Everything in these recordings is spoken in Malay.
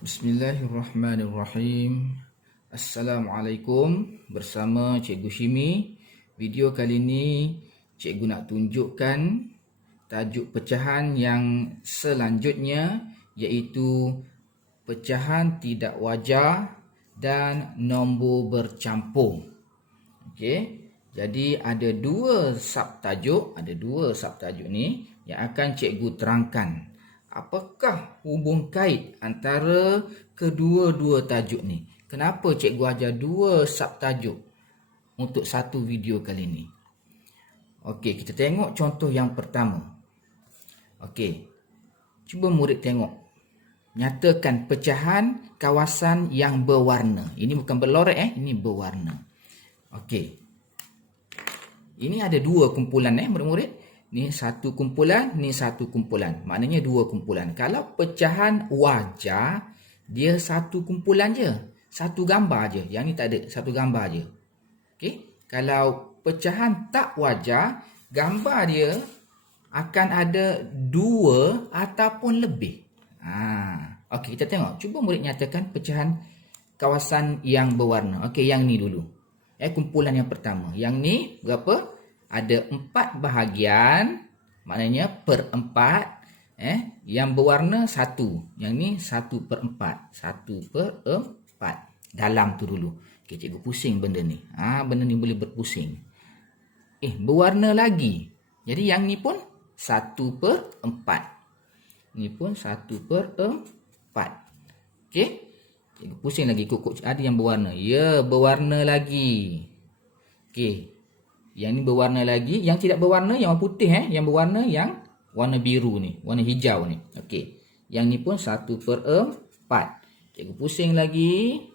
Bismillahirrahmanirrahim. Assalamualaikum, bersama Cikgu Shimi. Video kali ini Cikgu nak tunjukkan tajuk pecahan yang selanjutnya, iaitu pecahan tidak wajar dan nombor bercampur. Okey, jadi ada dua subtajuk ni yang akan Cikgu terangkan. Apakah hubung kait antara kedua-dua tajuk ni? Kenapa cikgu ajar dua subtajuk untuk satu video kali ni? Okey, kita tengok contoh yang pertama. Okey, cuba murid tengok. Nyatakan pecahan kawasan yang berwarna. Ini bukan berlorek ini berwarna. Okey. Ini ada dua kumpulan murid-murid. Ni satu kumpulan, ni satu kumpulan. Maknanya dua kumpulan. Kalau pecahan wajar, dia satu kumpulan je. Satu gambar je. Yang ni tak ada, satu gambar je. Okey. Kalau pecahan tak wajar, gambar dia akan ada dua ataupun lebih. Okey, kita tengok. Cuba murid nyatakan pecahan kawasan yang berwarna. Okey, yang ni dulu. Kumpulan yang pertama. Yang ni berapa? Ada 4 bahagian, maknanya per 4. Yang berwarna 1. Yang ni 1/4. 1/4. Dalam tu dulu. Okay, cikgu pusing benda ni. Benda ni boleh berpusing. Berwarna lagi. Jadi yang ni pun 1/4. Ni pun 1/4. Okay. Cikgu pusing lagi. Kok ada yang berwarna. Ya, berwarna lagi. Okay. Yang ni berwarna lagi. Yang tidak berwarna, yang warna putih. Yang berwarna yang warna biru ni. Warna hijau ni. Okey. Yang ni pun 1/4. Cikgu pusing lagi.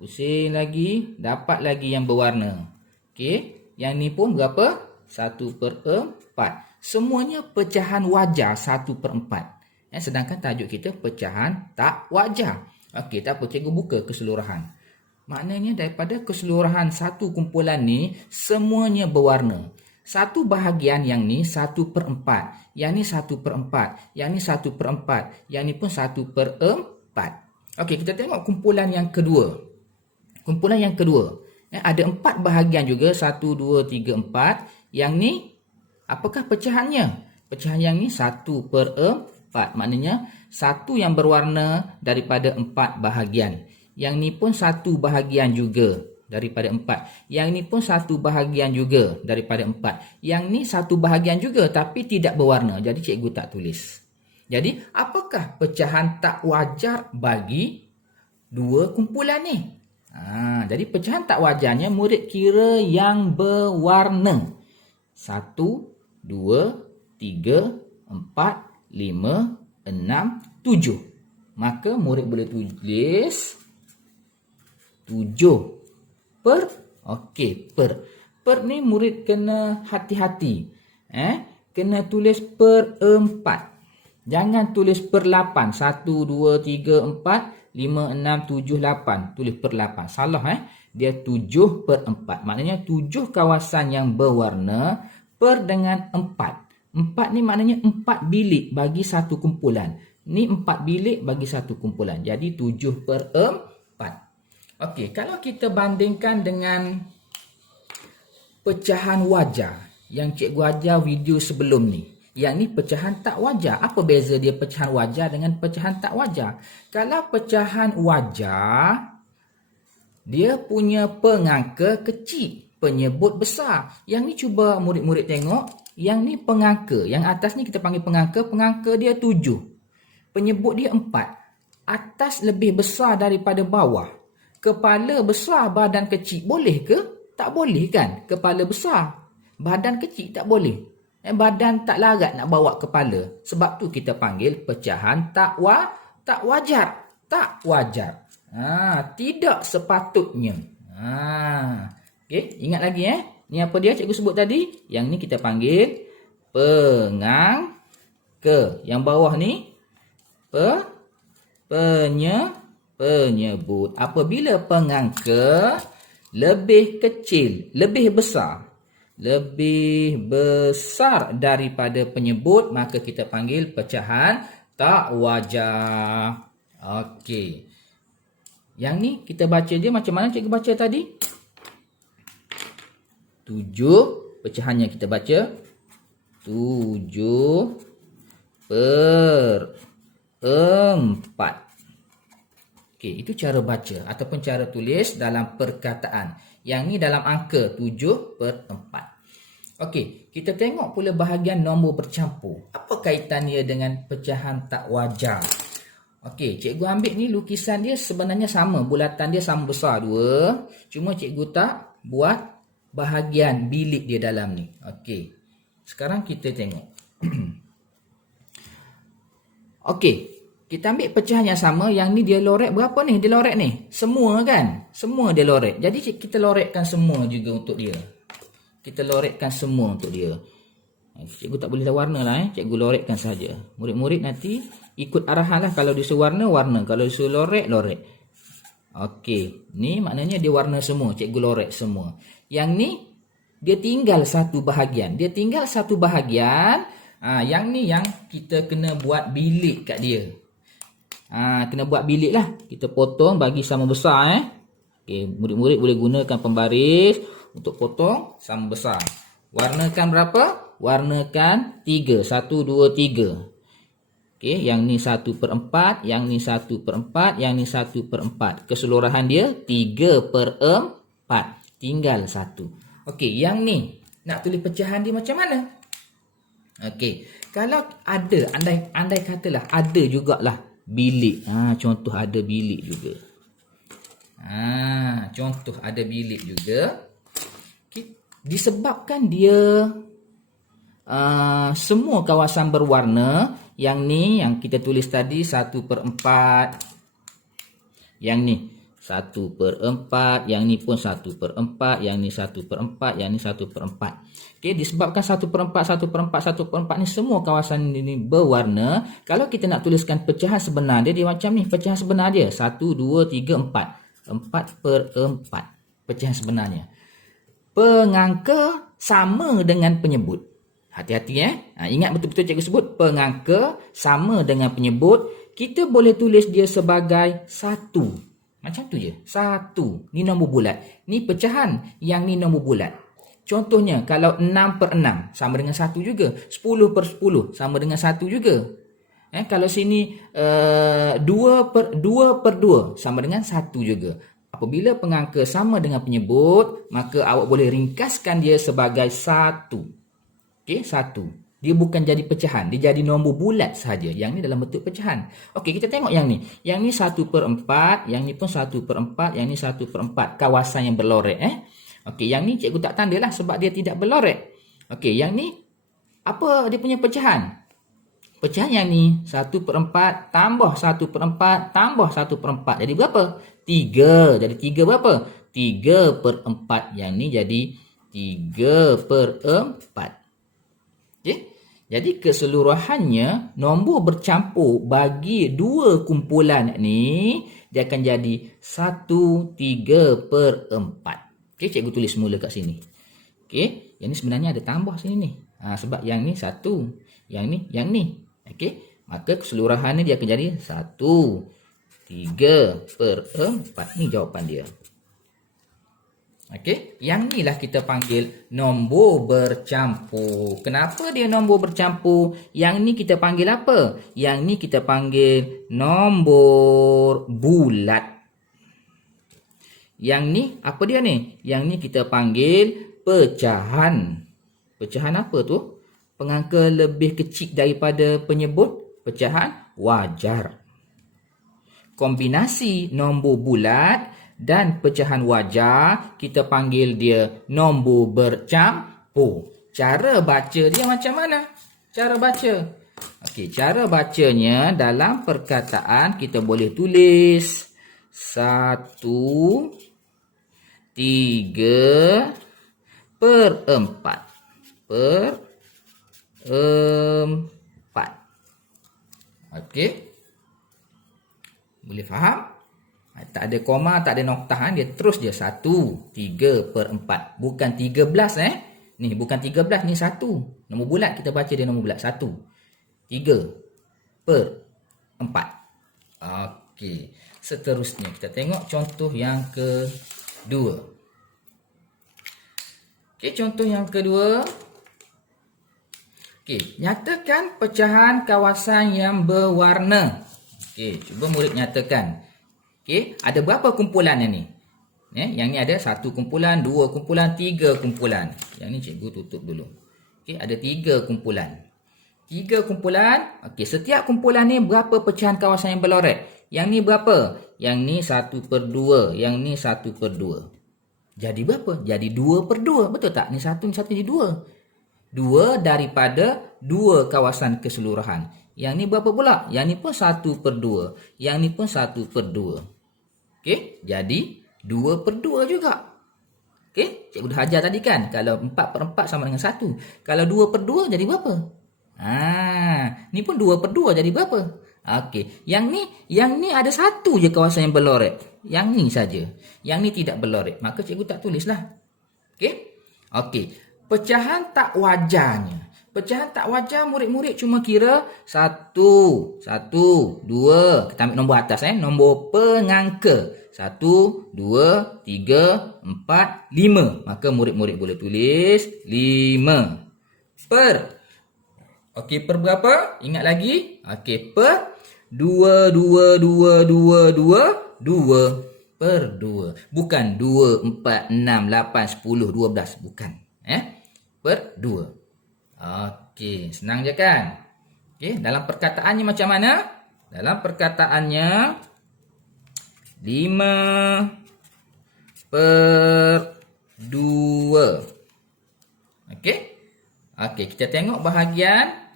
Pusing lagi. Dapat lagi yang berwarna. Okey. Yang ni pun berapa? 1/4. Semuanya pecahan wajar 1/4. Sedangkan tajuk kita pecahan tak wajar. Okey, tak apa. Cikgu buka keseluruhan. Maknanya daripada keseluruhan satu kumpulan ni, semuanya berwarna. Satu bahagian yang ni 1/4. Yang ni 1/4. Yang ni 1/4. Yang ni pun 1/4. Okey, kita tengok kumpulan yang kedua. Kumpulan yang kedua. Ada 4 bahagian juga. 1, 2, 3, 4. Yang ni, apakah pecahannya? Pecahan yang ni 1/4. Maknanya, satu yang berwarna daripada 4 bahagian. Yang ni pun satu bahagian juga daripada 4. Yang ni pun satu bahagian juga daripada 4. Yang ni satu bahagian juga tapi tidak berwarna. Jadi cikgu tak tulis. Jadi apakah pecahan tak wajar bagi dua kumpulan ni? Jadi pecahan tak wajarnya murid kira yang berwarna. 1, 2, 3, 4, 5, 6, 7. Maka murid boleh tulis 7/. Okey, per ni murid kena hati-hati. Kena tulis per 4. Jangan tulis per 8. 1, 2, 3, 4, 5, 6, 7, 8. Tulis per 8. Salah Dia 7/4. Maknanya 7 kawasan yang berwarna per dengan 4. 4 ni maknanya 4 bilik bagi satu kumpulan. Ni 4 bilik bagi satu kumpulan. Jadi 7/4. Okey, kalau kita bandingkan dengan pecahan wajar yang cikgu ajar video sebelum ni. Yang ni pecahan tak wajar. Apa beza dia pecahan wajar dengan pecahan tak wajar? Kalau pecahan wajar, dia punya pengangka kecil, penyebut besar. Yang ni cuba murid-murid tengok. Yang ni pengangka. Yang atas ni kita panggil pengangka. Pengangka dia 7. Penyebut dia 4. Atas lebih besar daripada bawah. Kepala besar, badan kecil. Boleh ke? Tak boleh kan? Kepala besar, badan kecil tak boleh. Badan tak larat nak bawa kepala. Sebab tu kita panggil pecahan tak wajar. Tak wajar. Tidak sepatutnya. Okey, ingat lagi Ni apa dia cikgu sebut tadi? Yang ni kita panggil pengangka. Yang bawah ni penyebut. Apabila pengangka lebih kecil, lebih besar daripada penyebut, maka kita panggil pecahan tak wajar. Okey. Yang ni kita baca dia macam mana cikgu baca tadi? 7 pecahannya kita baca 7 per 4. Okey, itu cara baca ataupun cara tulis dalam perkataan. Yang ni dalam angka 7 per 4. Okey, kita tengok pula bahagian nombor bercampur. Apa kaitannya dengan pecahan tak wajar? Okey, cikgu ambil ni lukisan dia sebenarnya sama. Bulatan dia sama besar 2. Cuma cikgu tak buat bahagian bilik dia dalam ni. Okey, sekarang kita tengok. Okey. Kita ambil pecahan yang sama. Yang ni dia lorek berapa ni? Dia lorek ni. Semua kan? Semua dia lorek. Jadi kita lorekkan semua juga untuk dia. Kita lorekkan semua untuk dia. Cikgu tak boleh dah warna lah. Cikgu lorekkan saja. Murid-murid nanti ikut arahan lah. Kalau disuruh warna, warna. Kalau disuruh lorek, lorek. Okey. Ni maknanya dia warna semua. Cikgu lorek semua. Yang ni dia tinggal satu bahagian. Dia tinggal satu bahagian. Yang ni yang kita kena buat bilik kat dia. Kena buat bilik lah. Kita potong bagi sama besar. Okay, murid-murid boleh gunakan pembaris untuk potong sama besar. Warnakan berapa? Warnakan 3. 1, 2, 3. Okay, yang ni 1/4. Yang ni 1/4. Yang ni 1/4. Keseluruhan dia 3/4. Tinggal 1. Okey, yang ni nak tulis pecahan dia macam mana? Okey, kalau ada, andai katalah ada jugalah bilik. Contoh ada bilik juga. Contoh ada bilik juga. Okay. Disebabkan dia semua kawasan berwarna. Yang ni yang kita tulis tadi 1/4. Yang ni 1/4. Yang ni pun 1/4. Yang ni 1/4. Yang ni 1/4. Okay, disebabkan 1/4, 1/4, 1/4 ni semua kawasan ini berwarna. Kalau kita nak tuliskan pecahan sebenar dia, dia macam ni. Pecahan sebenar dia 1, 2, 3, 4. 4/4. Pecahan sebenarnya. Pengangka sama dengan penyebut. Hati-hati ingat betul-betul cikgu sebut. Pengangka sama dengan penyebut. Kita boleh tulis dia sebagai 1. Macam tu je. 1. Ni nombor bulat. Ni pecahan. Yang ni nombor bulat. Contohnya, kalau 6/6 sama dengan 1 juga. 10/10 sama dengan 1 juga. Kalau sini 2/2 sama dengan 1 juga. Apabila pengangka sama dengan penyebut, maka awak boleh ringkaskan dia sebagai 1. Okey, 1. Dia bukan jadi pecahan. Dia jadi nombor bulat sahaja. Yang ni dalam bentuk pecahan. Okey, kita tengok yang ni. Yang ni 1/4. Yang ni pun 1/4. Yang ni 1/4. Kawasan yang berlorek. Okey, yang ni cikgu tak tanda lah sebab dia tidak berlorek. Okey, yang ni apa dia punya pecahan? Pecahan yang ni 1/4 tambah 1/4 tambah 1/4. Jadi berapa? 3. Jadi 3 berapa? 3/4. Yang ni jadi 3/4. Okey. Jadi keseluruhannya nombor bercampur bagi dua kumpulan ni dia akan jadi 1 3/4. Okey, cikgu tulis semula kat sini. Okey, yang ni sebenarnya ada tambah sini ni. Sebab yang ni 1, yang ni. Okey, maka keseluruhannya dia akan jadi 1 3/4. Ni jawapan dia. Okey, yang ni lah kita panggil nombor bercampur. Kenapa dia nombor bercampur? Yang ni kita panggil apa? Yang ni kita panggil nombor bulat. Yang ni apa dia ni? Yang ni kita panggil pecahan. Pecahan apa tu? Pengangka lebih kecil daripada penyebut. Pecahan wajar. Kombinasi nombor bulat dan pecahan wajar kita panggil dia nombor bercampur. Cara baca dia macam mana? Cara baca. Okey, cara bacanya dalam perkataan kita boleh tulis 1 3/4. Okey. Boleh faham? Tak ada koma, tak ada noktah. Dia terus je 1 3/4. Bukan 13 Ni bukan 13, ni 1. Nombor bulat kita baca dia nombor bulat 1 3/4. Okey, seterusnya kita tengok contoh yang kedua. Okey, contoh yang kedua. Okey, nyatakan pecahan kawasan yang berwarna. Okey, cuba murid nyatakan. Okey, ada berapa kumpulan ni? Yang ni ada 1 kumpulan, 2 kumpulan, 3 kumpulan. Yang ni cikgu tutup dulu. Okey, ada 3 kumpulan. 3 kumpulan. Okey, setiap kumpulan ni berapa pecahan kawasan yang berlorek? Yang ni berapa? Yang ni 1/2. Yang ni 1/2. Jadi berapa? Jadi 2/2. Betul tak? Ni 1, ni 1 jadi 2. 2 daripada 2 kawasan keseluruhan. Yang ni berapa pula? Yang ni pun 1/2. Yang ni pun 1/2. Okey, jadi 2/2 juga. Okey, cikgu dah ajar tadi kan? Kalau 4/4 sama dengan 1. Kalau 2/2 jadi berapa? Ni pun 2/2 jadi berapa? Okey, yang ni ada 1 je kawasan yang berlorek. Yang ni saja. Yang ni tidak berlorek. Maka cikgu tak tulislah. Okey? Okey, pecahan tak wajarnya. Pecahan tak wajar murid-murid cuma kira 1, 2. Kita ambil nombor atas nombor pengangka. 1, 2, 3, 4, 5. Maka murid-murid boleh tulis 5. Okey, per berapa? Ingat lagi? Okey, per 2, 2, 2, 2, 2, 2/2. Bukan 2, 4, 6, 8, 10, 12. Bukan. Per 2. Okey, senang je kan? Okey, dalam perkataannya macam mana? Dalam perkataannya 5/2. Okey? Okey, kita tengok bahagian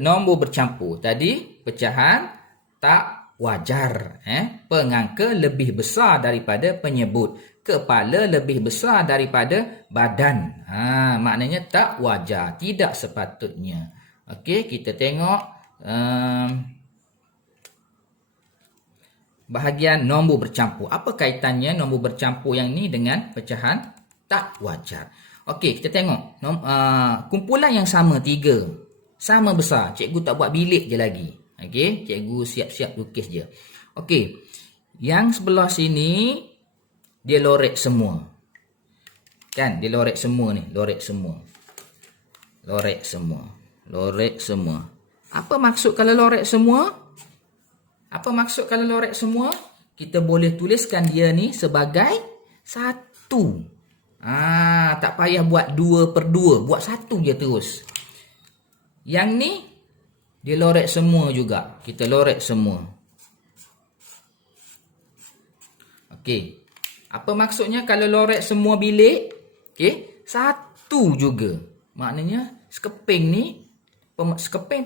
nombor bercampur. Tadi pecahan tak wajar. Pengangka lebih besar daripada penyebut. Kepala lebih besar daripada badan. Maknanya tak wajar. Tidak sepatutnya. Okey, kita tengok bahagian nombor bercampur. Apa kaitannya nombor bercampur yang ni dengan pecahan tak wajar? Okey, kita tengok. Kumpulan yang sama 3. Sama besar. Cikgu tak buat bilik je lagi. Okey, cikgu siap-siap lukis je. Okey, yang sebelah sini dia lorek semua. Kan, dia lorek semua ni. Lorek semua. Apa maksud kalau lorek semua? Kita boleh tuliskan dia ni sebagai 1. Tak payah buat 2/2. Buat 1 je terus. Yang ni dia lorek semua juga. Kita lorek semua. Okey. Apa maksudnya kalau lorek semua bilik? Okey, 1 juga. Maknanya sekeping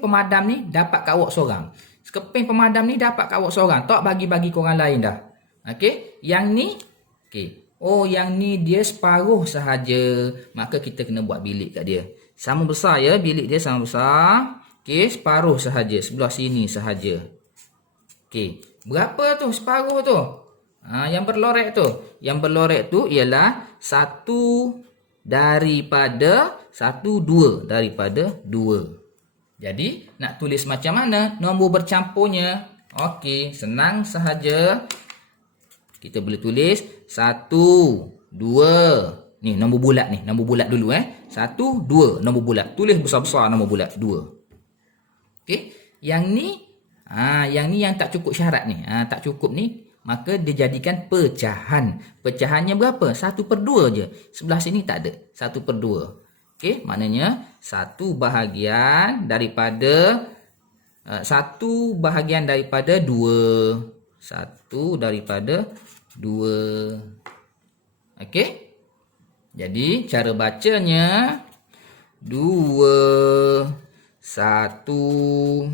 pemadam ni dapat kat awak seorang. Sekeping pemadam ni dapat kat awak seorang. Tak bagi-bagi korang lain dah. Okey, yang ni yang ni dia separuh sahaja. Maka kita kena buat bilik kat dia. Sama besar ya, bilik dia sama besar. Okey, separuh sahaja, sebelah sini sahaja. Okey, berapa tu separuh tu? Yang berlorek tu. Yang berlorek tu ialah 1 daripada 2 daripada 2. Jadi, nak tulis macam mana nombor bercampurnya? Okey, senang sahaja. Kita boleh tulis 1, 2. Ni nombor bulat ni. Nombor bulat dulu 1, 2. Nombor bulat. Tulis besar-besar nombor bulat 2. Okey. Yang ni yang tak cukup syarat ni. Tak cukup ni. Maka dijadikan pecahan. Pecahannya berapa? 1/2 je. Sebelah sini tak ada. 1/2. Okey. Maknanya 1 bahagian daripada 1 bahagian daripada 2. 1 daripada 2. Okey. Jadi, cara bacanya 2, 1/2.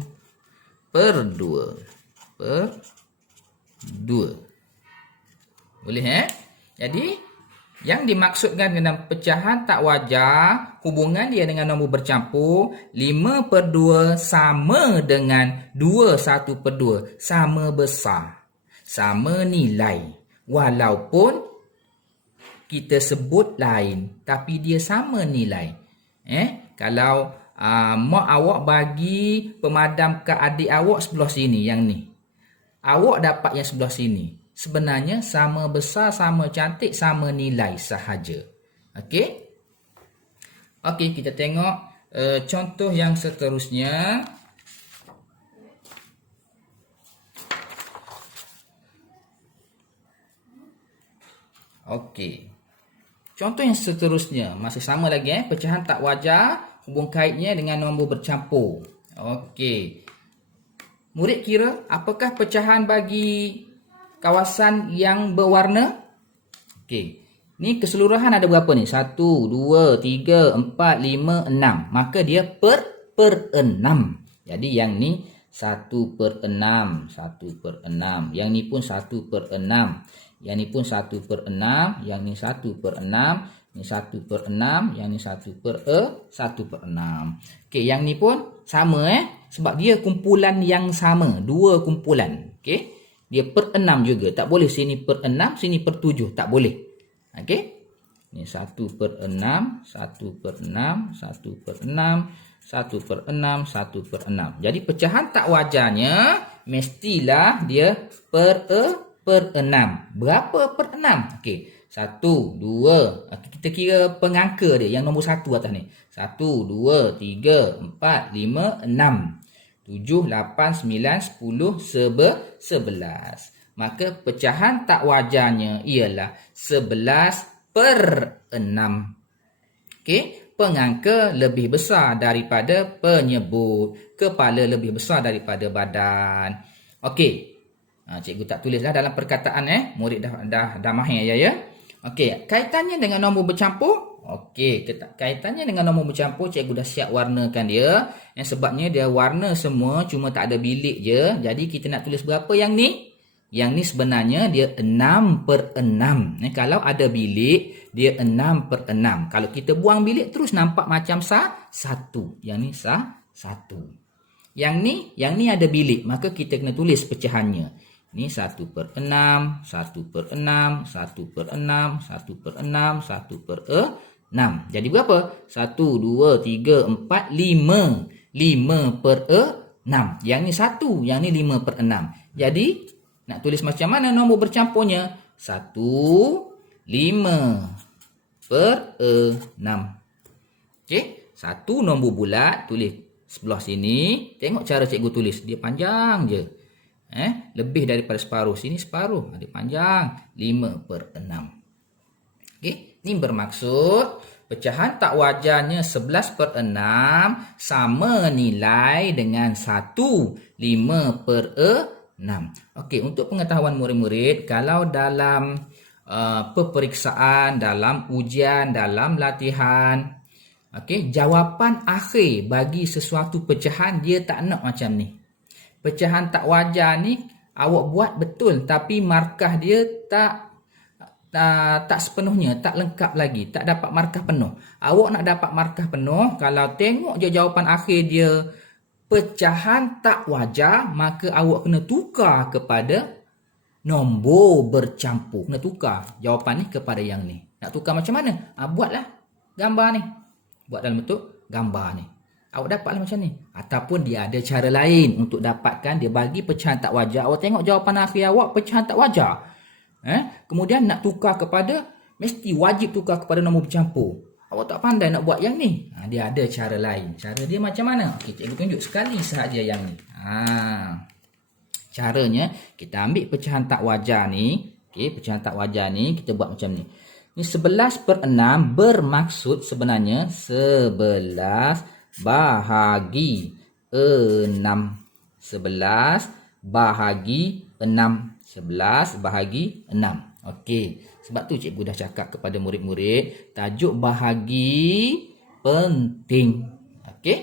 Boleh Jadi, yang dimaksudkan dengan pecahan tak wajar, hubungan dia dengan nombor bercampur, 5/2 sama dengan 2/1/2. Sama besar. Sama nilai. Walaupun kita sebut lain, tapi dia sama nilai. Kalau mak awak bagi pemadam ke adik awak sebelah sini, yang ni. awak dapat yang sebelah sini. Sebenarnya sama besar, sama cantik, sama nilai sahaja. Okey? Okey, kita tengok contoh yang seterusnya. Okey. Contoh yang seterusnya, masih sama lagi pecahan tak wajar, hubung kaitnya dengan nombor bercampur. Okey. Murid kira apakah pecahan bagi kawasan yang berwarna? Okey. Ni keseluruhan ada berapa ni? 1, 2, 3, 4, 5, 6. Maka dia per 6. Jadi yang ni 1/6, 1/6. Yang ni pun 1/6. Yang ni pun 1/6, yang ni 1/6, ni 1/6, yang ni 1/6. Okey, yang ni pun sama sebab dia kumpulan yang sama, dua kumpulan. Okey. Dia per 6 juga. Tak boleh sini per 6, sini per 7, tak boleh. Okey. Ni 1/6, 1/6, 1/6, 1/6, 1/6. Jadi pecahan tak wajarnya mestilah dia per 6. Berapa per 6? Okey. 1, 2. Kita kira pengangka dia yang nombor 1 atas ni. 1, 2, 3, 4, 5, 6. 7, 8, 9, 10, 11. Maka pecahan tak wajarnya ialah 11/6. Okey. Pengangka lebih besar daripada penyebut. Kepala lebih besar daripada badan. Okey. Cikgu tak tulislah dalam perkataan murid dah mahir ya. Okey, kaitannya dengan nombor bercampur. Okey, kaitannya dengan nombor bercampur cikgu dah siap warnakan dia. Yang sebabnya dia warna semua cuma tak ada bilik je. Jadi kita nak tulis berapa yang ni? Yang ni sebenarnya dia 6/6. Kalau ada bilik dia 6/6. Kalau kita buang bilik terus nampak macam 1. Yang ni 1. Yang ni ada bilik, maka kita kena tulis pecahannya. Ni 1/6, 1/6, 1/6, 1/6, 1/6. Jadi berapa? 1, 2, 3, 4, 5. 5/6. Yang ni 1, yang ni 5/6. Jadi nak tulis macam mana nombor bercampurnya? 1, 5/6. Okey, 1 nombor bulat tulis sebelah sini. Tengok cara cikgu tulis. Dia panjang je. Lebih daripada separuh. Sini separuh. Dia panjang. 5/6. Okey. Ini bermaksud pecahan tak wajarnya 11/6 sama nilai dengan 1. 5/6. Okey. Untuk pengetahuan murid-murid, kalau dalam peperiksaan, dalam ujian, dalam latihan, okey, jawapan akhir bagi sesuatu pecahan dia tak nak macam ni. Pecahan tak wajar ni awak buat betul tapi markah dia tak sepenuhnya, tak lengkap lagi, tak dapat markah penuh. Awak nak dapat markah penuh, kalau tengok je jawapan akhir dia pecahan tak wajar, maka awak kena tukar kepada nombor bercampur. Kena tukar jawapan ni kepada yang ni. Nak tukar macam mana? Buatlah gambar ni. Buat dalam bentuk gambar ni. Awak dapatlah macam ni. Ataupun dia ada cara lain untuk dapatkan. Dia bagi pecahan tak wajar. Awak tengok jawapan akhir awak pecahan tak wajar. Kemudian nak tukar kepada, mesti wajib tukar kepada nombor bercampur. Awak tak pandai nak buat yang ni. Dia ada cara lain. Cara dia macam mana? Okay, cikgu tunjuk sekali sahaja yang ni. Caranya, kita ambil pecahan tak wajar ni. Okay, pecahan tak wajar ni, kita buat macam ni. Ni 11/6 bermaksud sebenarnya 11 bahagi 6. 11 bahagi 6. 11 bahagi 6. Okey. Sebab tu cikgu dah cakap kepada murid-murid, tajuk bahagi penting. Okey.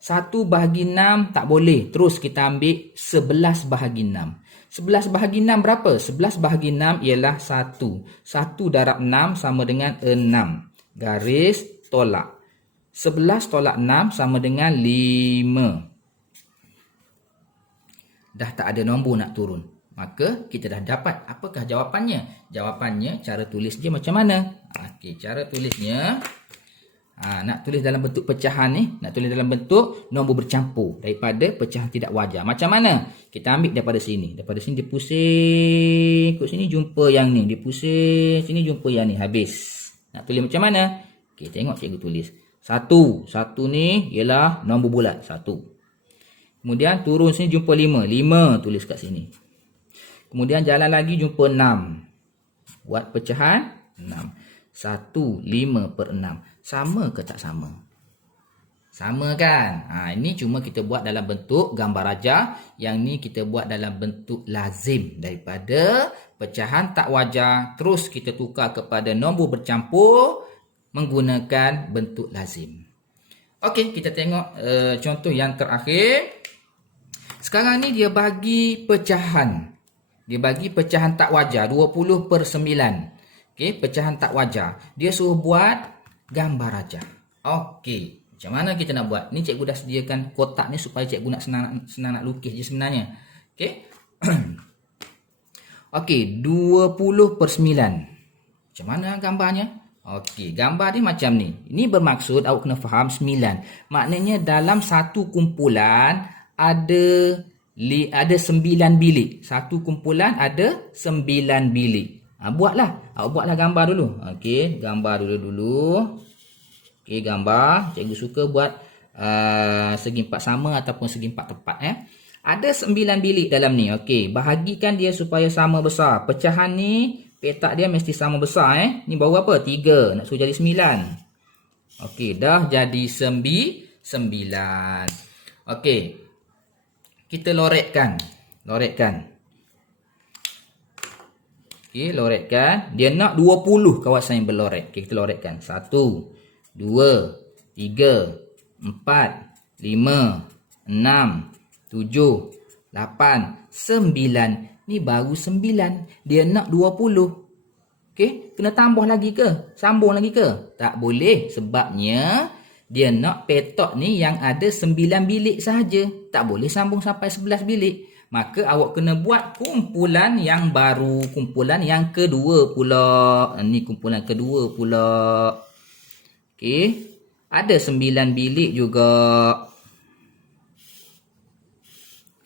1 bahagi 6 tak boleh. Terus kita ambil 11 bahagi 6. 11 bahagi 6 berapa? 11 bahagi 6 ialah 1. 1 darab 6 sama dengan 6. Garis tolak. 11 tolak 6 sama dengan 5. Dah tak ada nombor nak turun. Maka kita dah dapat apakah jawapannya. Jawapannya cara tulis dia macam mana? Okey, cara tulisnya Nak tulis dalam bentuk pecahan ni, nak tulis dalam bentuk nombor bercampur daripada pecahan tidak wajar. Macam mana? Kita ambil daripada sini. Daripada sini dia pusing, ikut sini jumpa yang ni. Dia pusing, sini jumpa yang ni. Habis. Nak tulis macam mana? Okey, tengok cikgu tulis. 1. 1 ni ialah nombor bulat. 1. Kemudian turun sini jumpa 5. 5 tulis kat sini. Kemudian jalan lagi jumpa 6. Buat pecahan 6. 1, 5 per 6. Sama ke tak sama? Sama kan? Ini cuma kita buat dalam bentuk gambar rajah. Yang ni kita buat dalam bentuk lazim. Daripada pecahan tak wajar, terus kita tukar kepada nombor bercampur menggunakan bentuk lazim. Okey, kita tengok contoh yang terakhir. Sekarang ni dia bagi pecahan. Dia bagi pecahan tak wajar 20 per 9. Okey, pecahan tak wajar. Dia suruh buat gambar rajah. Okey, macam mana kita nak buat? Ni cikgu dah sediakan kotak ni supaya cikgu nak senang nak lukis je sebenarnya. Okey. Okey, 20 per 9. Macam mana gambarnya? Okey, gambar ni macam ni. Ini bermaksud awak kena faham 9. Maknanya dalam satu kumpulan ada 9 bilik. Satu kumpulan ada 9 bilik. Buatlah. Awak buatlah gambar dulu. Okey, gambar dulu. Okey, gambar. Cikgu suka buat segi empat sama ataupun segi empat tepat. Ada 9 bilik dalam ni. Okey, bahagikan dia supaya sama besar. Pecahan ni, petak dia mesti sama besar. Ni baru apa? 3. Nak suruh jadi 9. Okey, dah jadi 9. Okey, kita loretkan. Okey, loretkan. Dia nak 20 kawasan yang berloret. Okey, kita loretkan. 1, 2, 3, 4, 5, 6, 7, 8, 9. Ni baru 9. Dia nak 20. Okey, kena tambah lagi ke? Sambung lagi ke? Tak boleh. Sebabnya dia nak petak ni yang ada 9 bilik sahaja. Tak boleh sambung sampai 11 bilik. Maka awak kena buat kumpulan yang baru. Kumpulan yang kedua pula. Ni kumpulan kedua pula. Okey. Ada 9 bilik juga.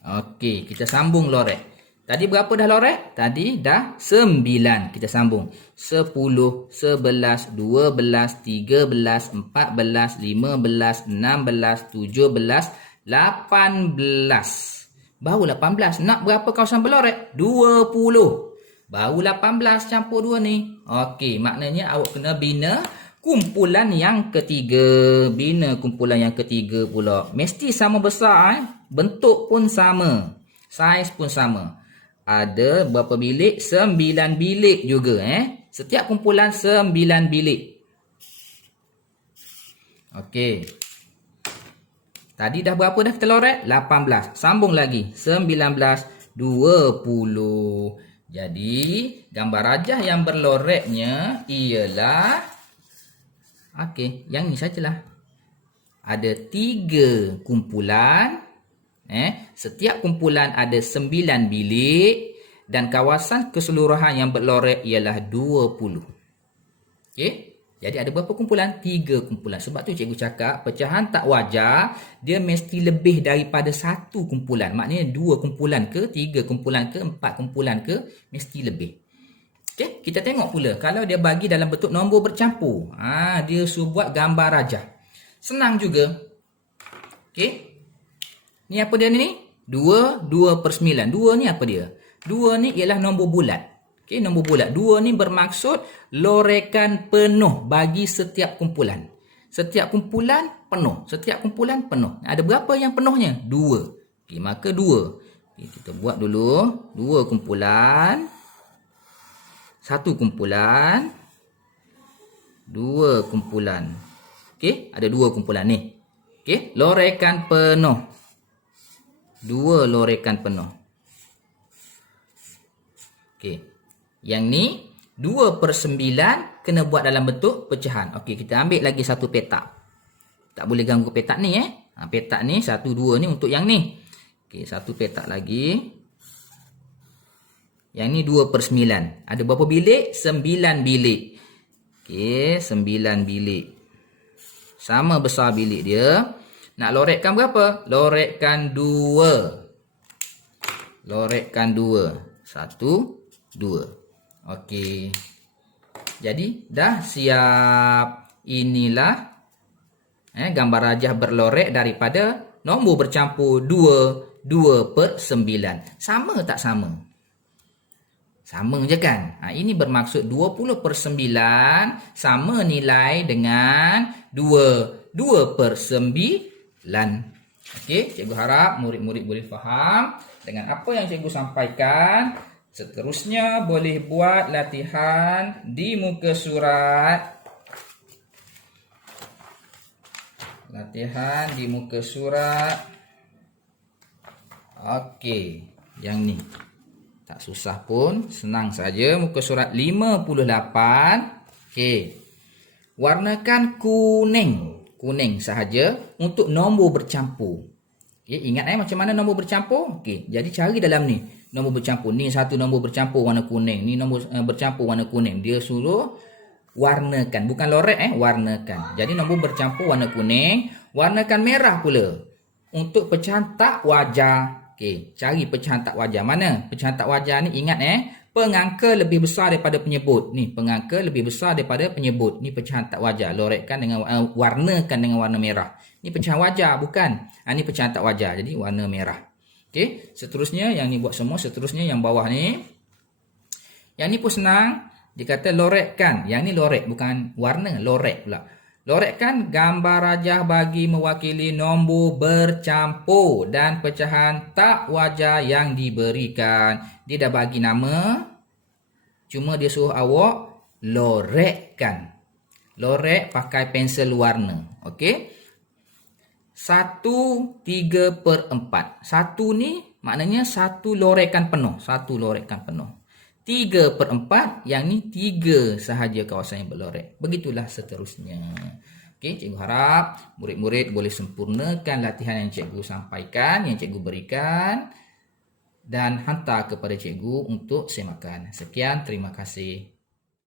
Okey. Kita sambung loret. Tadi berapa dah loret? Tadi dah 9. Kita sambung. 10, 11, 12, 13, 14, 15, 16, 17, 18. Baru 18. Nak berapa kawasan berloret? 20. Baru 18 campur 2 ni. Okey, maknanya awak kena bina kumpulan yang ketiga. Bina kumpulan yang ketiga pula. Mesti sama besar. Bentuk pun sama. Saiz pun sama. Ada berapa bilik? 9 bilik juga. Setiap kumpulan 9 bilik. Okey. Tadi dah berapa dah kita loret? 18. Sambung lagi. 19, 20. Jadi, gambar rajah yang berloretnya ialah... Okey, yang ni sajalah. Ada 3 kumpulan. Setiap kumpulan ada 9 bilik. Dan kawasan keseluruhan yang berloret ialah 20. Okey. Jadi ada berapa kumpulan? 3 kumpulan. Sebab tu cikgu cakap pecahan tak wajar. Dia mesti lebih daripada 1 kumpulan. Maknanya 2 kumpulan ke, 3 kumpulan ke, 4 kumpulan ke. Mesti lebih. Okey, kita tengok pula. Kalau dia bagi dalam bentuk nombor bercampur. Dia suruh buat gambar rajah. Senang juga. Okey. Ni apa dia ni? 2 per 9. 2 ni apa dia? 2 ni ialah nombor bulat. Okey, nombor bulat. 2 ni bermaksud lorekan penuh bagi setiap kumpulan. Setiap kumpulan penuh. Setiap kumpulan penuh. Ada berapa yang penuhnya? 2. Okey, maka 2. Okey, kita buat dulu. 2 kumpulan. 1 kumpulan. 2 kumpulan. Okey, ada 2 kumpulan ni. Okey, lorekan penuh. 2 lorekan penuh. Okey. Yang ni 2 per 9 kena buat dalam bentuk pecahan. Okey, kita ambil lagi satu petak. Tak boleh ganggu petak ni petak ni 1, 2 ni untuk yang ni. Okey, satu petak lagi. Yang ni 2 per 9. Ada berapa bilik? 9 bilik. Okey, 9 bilik. Sama besar bilik dia. Nak lorekkan berapa? Lorekkan 2. Lorekkan 2. 1, 2. Okey. Jadi dah siap. Inilah gambar rajah berlorek daripada nombor bercampur 2/9. Sama tak sama? Sama je kan? Ini bermaksud 20/9 sama nilai dengan 2/9. Okey, cikgu harap murid-murid boleh faham dengan apa yang cikgu sampaikan. Seterusnya boleh buat latihan di muka surat. Latihan di muka surat. Okey, yang ni. Tak susah pun, senang saja. Muka surat 58. Okey. Warnakan kuning. Kuning sahaja untuk nombor bercampur. Okey, ingat macam mana nombor bercampur? Okey, jadi cari dalam ni. Nombor bercampur. Ni satu nombor bercampur warna kuning. Ni nombor bercampur warna kuning. Dia suruh warnakan. Bukan lorek warnakan. Jadi nombor bercampur warna kuning. Warnakan merah pula. Untuk pecahan tak wajah. Okey, cari pecahan tak wajah. Mana? Pecahan tak wajah ni ingat pengangka lebih besar daripada penyebut. Ni pengangka lebih besar daripada penyebut. Ni pecahan tak wajah. Lorekkan dengan warnakan dengan warna merah. Ni pecahan wajah bukan. Ni pecahan tak wajah. Jadi warna merah. Okey, seterusnya yang ni buat semua. Seterusnya yang bawah ni. Yang ni pun senang. Dia kata lorekkan. Yang ni lorek bukan warna, lorek pula. Lorekkan gambar rajah bagi mewakili nombor bercampur dan pecahan tak wajah yang diberikan. Dia dah bagi nama. Cuma dia suruh awak lorekkan. Lorek pakai pensel warna. Okey. 1/3/4. 1 ni maknanya 1 lorekan penuh. 1 lorekan penuh. 3/4 yang ni 3 sahaja kawasan yang berlorek. Begitulah seterusnya. Okey, cikgu harap murid-murid boleh sempurnakan latihan yang cikgu sampaikan, yang cikgu berikan dan hantar kepada cikgu untuk semakan. Sekian, terima kasih.